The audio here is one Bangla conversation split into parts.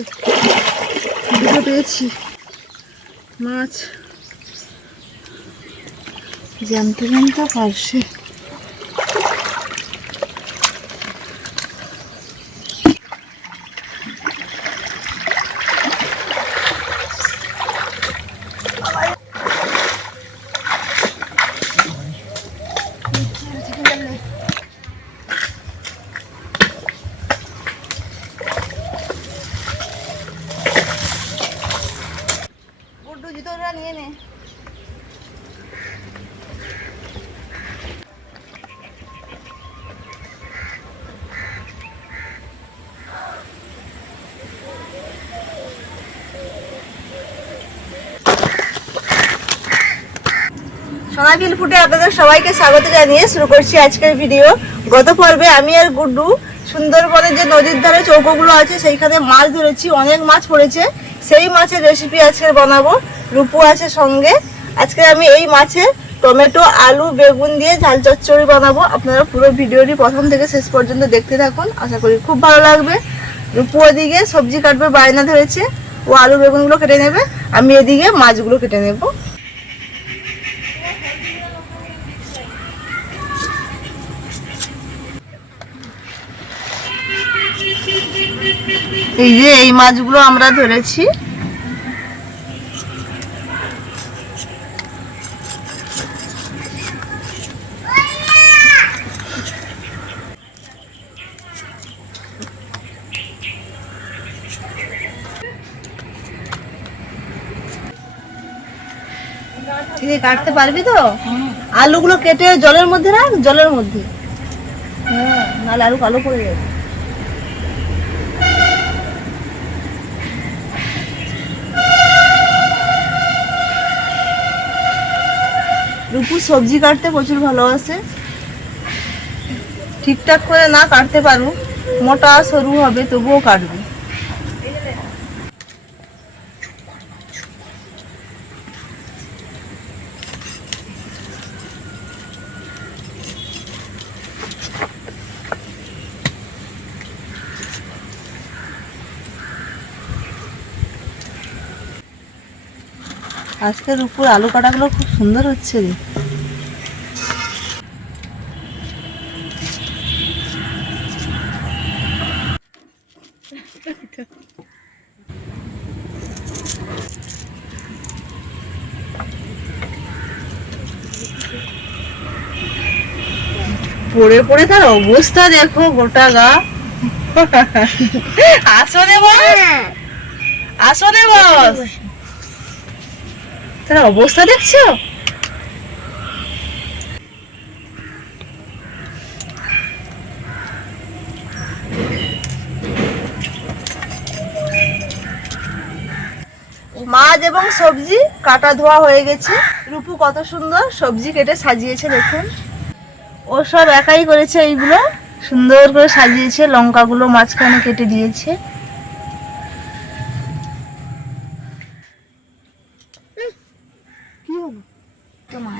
আছে, দুটো পেয়েছি মাছ, জ্যান্ত জ্যান্ত পারছে। জুতোটা নিয়ে নে। সোনা ভিলফুডে আপনাদের সবাইকে স্বাগত জানিয়ে শুরু করছি আজকের ভিডিও। গত পর্বে আমি আর গুড্ডু সুন্দরবনের যে নদীর ধারে চৌকোগুলো আছে সেইখানে মাছ ধরেছি, অনেক মাছ পড়েছে। সেই মাছের রেসিপি আজকে বানাবো, রূপু আছে সঙ্গে। আজকে আমি এই মাছের টমেটো, আলু, বেগুন দিয়ে ঝাল চচ্চড়ি বানাবো। আপনারা পুরো ভিডিওটি প্রথম থেকে শেষ পর্যন্ত দেখতে থাকুন, আশা করি খুব ভালো লাগবে। রূপু ওদিকে সবজি কাটবে, বায়না ধরেছে, ও আলু বেগুনগুলো কেটে নেবে, আমি এদিকে মাছগুলো কেটে নেব। এই যে এই মাছগুলো আমরা ধরেছি। কাটতে পারবি তো? আলুগুলো কেটে জলের মধ্যে রাখ, জলের মধ্যে। হ্যাঁ, নাহলে আলু কালো পড়ে যাবে। রূপু সবজি কাটতে প্রচুর ভালোবাসে। ঠিকঠাক করে না কাটতে পারো, মোটা সরু হবে তবুও কাটবে। আজকের উপর আলু কাটাগুলো খুব সুন্দর হচ্ছে রে। পড়ে পড়ে তার অবস্থা দেখো, গোটা গা। আসনে বস, আসনে বস। তার অবস্থা দেখছো? মাছ এবং সবজি কাটা ধোয়া হয়ে গেছে। রূপু কত সুন্দর সবজি কেটে সাজিয়েছে দেখুন। ও সব একাই করেছে, এইগুলো সুন্দর করে সাজিয়েছে, লঙ্কাগুলো মাঝখানে কেটে দিয়েছে।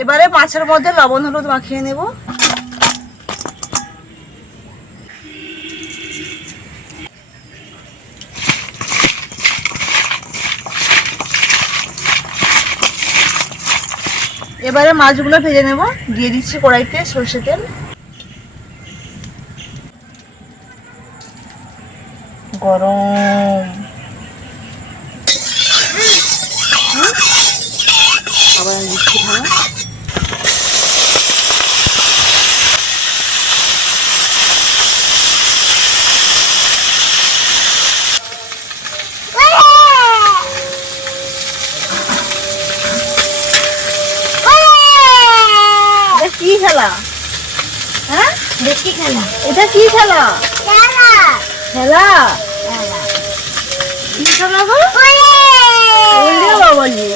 এবারে মাছের মধ্যে লবণ হলুদ মাখিয়ে নেব। এবারে মাছগুলো ভেজে নেব। দিয়ে দিচ্ছি কড়াইতে সরষে তেল, গরম। আবার দিচ্ছি ঢাকা। কি খেলা? হ্যাঁ, দেখি খেলা। এটা কি খেলা? খেলা। খেলা? কি খেলা গো? ওলে বাবাজি।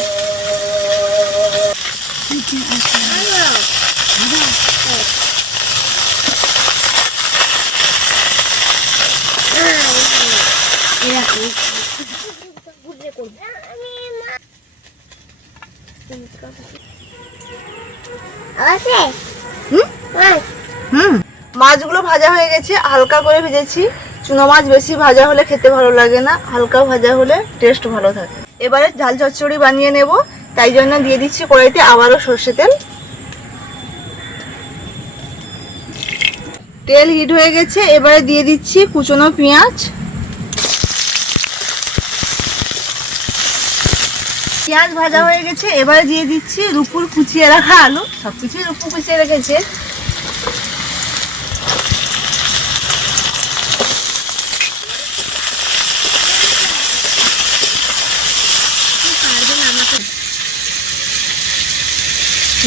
মাছগুলো ভাজা হয়ে গেছে, হালকা করে ভেজেছি। চুনো মাছ বেশি ভাজা হলে খেতে ভালো লাগে না, হালকা ভাজা হলে টেস্ট ভালো থাকে। এবারে ঝাল চচ্চড়ি বানিয়ে নেব, তাই জন্য দিয়ে দিচ্ছি কড়াইতে আবারও সর্ষে তেল। তেল হিট হয়ে গেছে, এবারে দিয়ে দিচ্ছি কুচনো পেঁয়াজ। পেঁয়াজ ভাজা হয়ে গেছে, এবারে দিয়ে দিচ্ছি রুপুর কুচিয়ে রাখা আলু। সবকিছুই রুপু কুচিয়ে রেখেছে।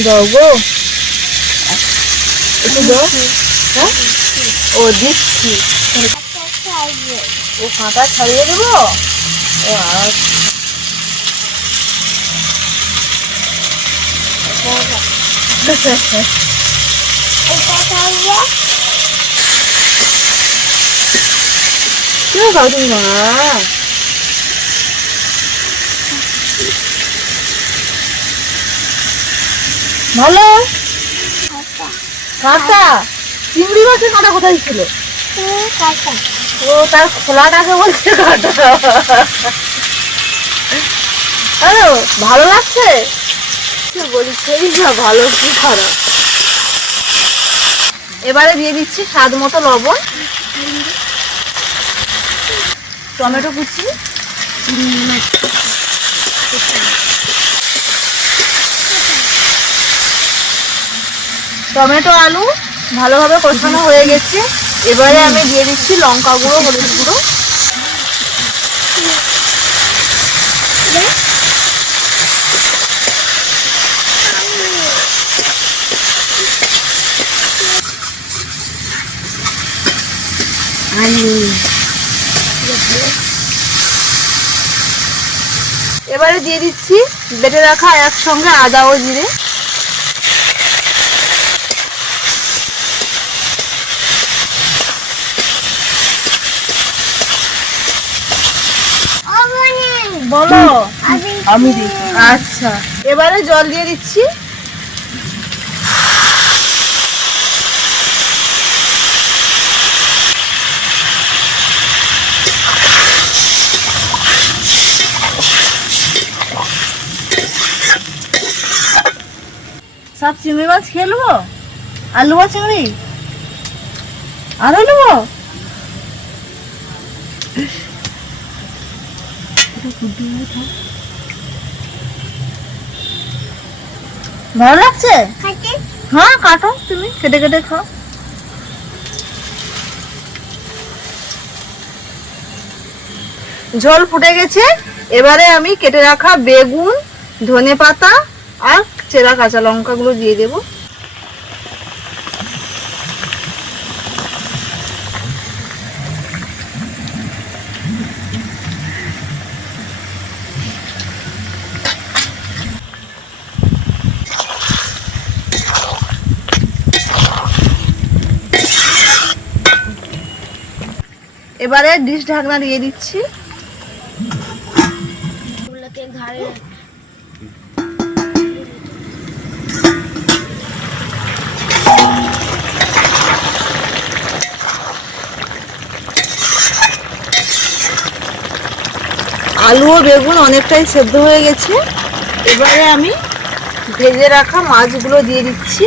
দাও গো, একটু দাও। হ্যাঁ, ও দিচ্ছি। ও কাঁটা ছাড়িয়ে দেবো। ও ভালো কাঁটা। চিংড়ি মাছের কাঁটা কোথায় ছিল? ও তার খোলাটাকে বলছে কাঁটা। হ্যালো, ভালো লাগছে? বলি সেই না ভালো কি খারাপ। এবারে দিয়ে দিচ্ছি স্বাদ মতো লবণ, টমেটো কুচি, টমেটো আলু ভালোভাবে কষানো হয়ে গেছে। এবারে আমি দিয়ে দিচ্ছি লঙ্কা গুঁড়ো, হলুদ গুঁড়ো। এবারে দিয়ে দিচ্ছি বেটে রাখা একসঙ্গে আদা ও জিরে। বলো, আমি দিচ্ছি। আচ্ছা, এবারে জল দিয়ে দিচ্ছি। সব চিংড়ি মাছ খেয়ে নেবো, আলু বা চিংড়ি আরো নেবো। ভালো লাগছে? হ্যাঁ কাটো, তুমি কেটে কেটে খাও। ঝোল ফুটে গেছে, এবারে আমি কেটে রাখা বেগুন, ধনেপাতা আর চেরা কাঁচা লঙ্কা গুলো দিয়ে দেবো। এবারে ডিশ ঢাকনা দিয়ে দিচ্ছি। আলু ও বেগুন অনেকটাই সেদ্ধ হয়ে গেছে, এবারে আমি ভেজে রাখা মাছগুলো দিয়ে দিচ্ছি।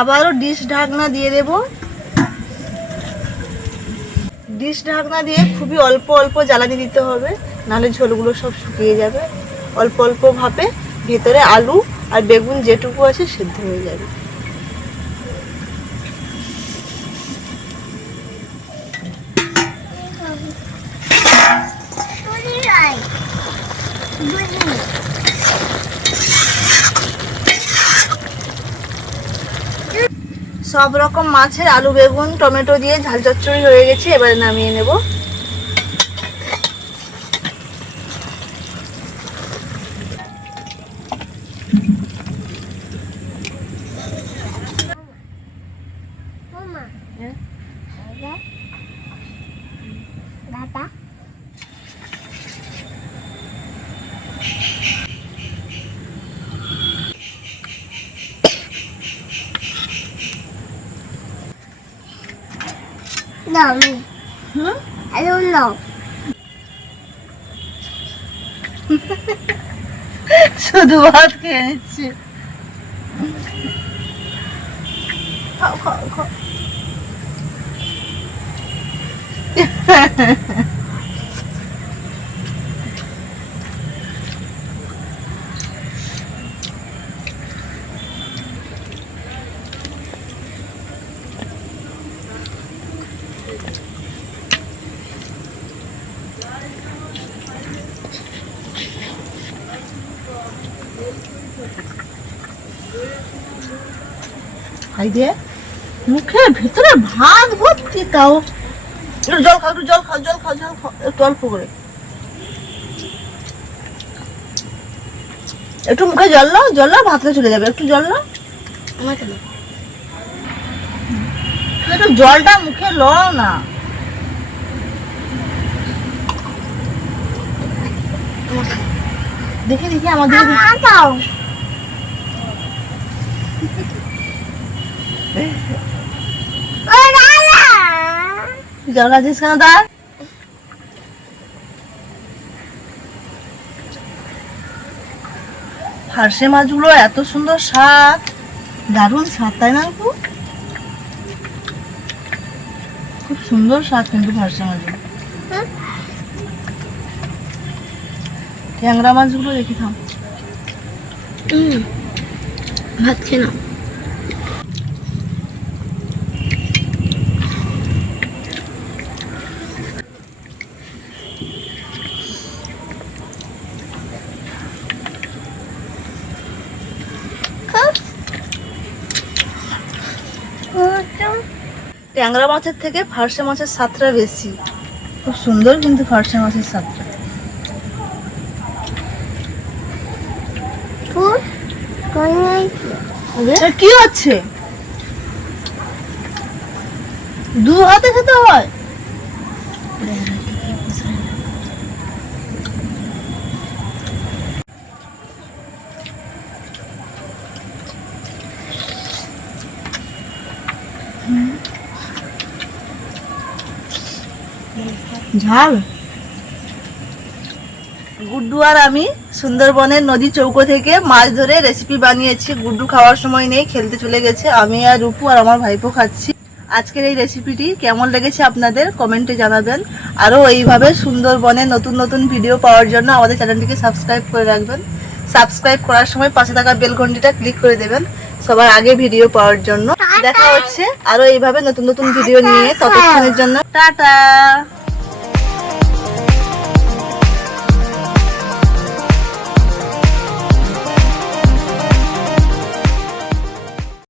আবারও ডিশ ঢাকনা দিয়ে দেব। ডিশ ঢাকনা দিয়ে খুবই অল্প অল্প জ্বালানি দিতে হবে, নাহলে ঝোলগুলো সব শুকিয়ে যাবে। অল্প অল্প ভাপে ভেতরে আলু আর বেগুন যেটুকু আছে সেদ্ধ হয়ে যাবে। সব রকম মাছের আলু বেগুন টমেটো দিয়ে ঝাল চচ্চড়ি হয়ে গেছে, এবারে নামিয়ে নেব। শুধু ভাত খেয়ে নিচ্ছি। খাও খাও খাও। খাই দিয়ে মুখে ভেতরে ভাত ভর্তি, তাও একটু জল খাও, একটু জল খাও, জল খাও, জল খাও, একটু অল্প করে, একটু মুখে জল নাও, জল নাও, ভাতটা চলে যাবে, একটু জল নাও, একটু জলটা মুখে লও না। দেখে দেখি আমাদের জল খাচ্ছিস কেন? দা ফার্সে মাছগুলো এত সুন্দর স্বাদ, দারুণ স্বাদ, তাই না? খুব সুন্দর স্বাদ কিন্তু ফার্সে মাছগুলো। ট্যাংরা মাছগুলো দেখি থাম, ভাত খেয়ে নাও। ট্যাংরা মাছের থেকে ফার্সে মাছের স্বাদটা বেশি, খুব সুন্দর কিন্তু ফার্সে মাছের স্বাদটা। কি হচ্ছে? দু হাতে খেতে হয়? ঝাল। গুড্ডু আর আমি সুন্দরবনের নদী চৌকো থেকে মাছ ধরে রেসিপি বানিয়েছি। গুড্ডু খাওয়ার সময় নেই, খেলতে চলে গেছে। আমি আর রূপু আর আমার ভাইপো খাচ্ছি। আজকের এই রেসিপিটি কেমন লেগেছে আপনাদের কমেন্টে জানাবেন। আরও এইভাবে সুন্দরবনের নতুন নতুন ভিডিও পাওয়ার জন্য আমাদের চ্যানেলটিকে সাবস্ক্রাইব করে রাখবেন। সাবস্ক্রাইব করার সময় পাশে থাকা বেল ঘন্টিটা ক্লিক করে দেবেন সবার আগে ভিডিও পাওয়ার জন্য। দেখা হচ্ছে আরও এইভাবে নতুন নতুন ভিডিও নিয়ে, ততক্ষণের জন্য টাটা।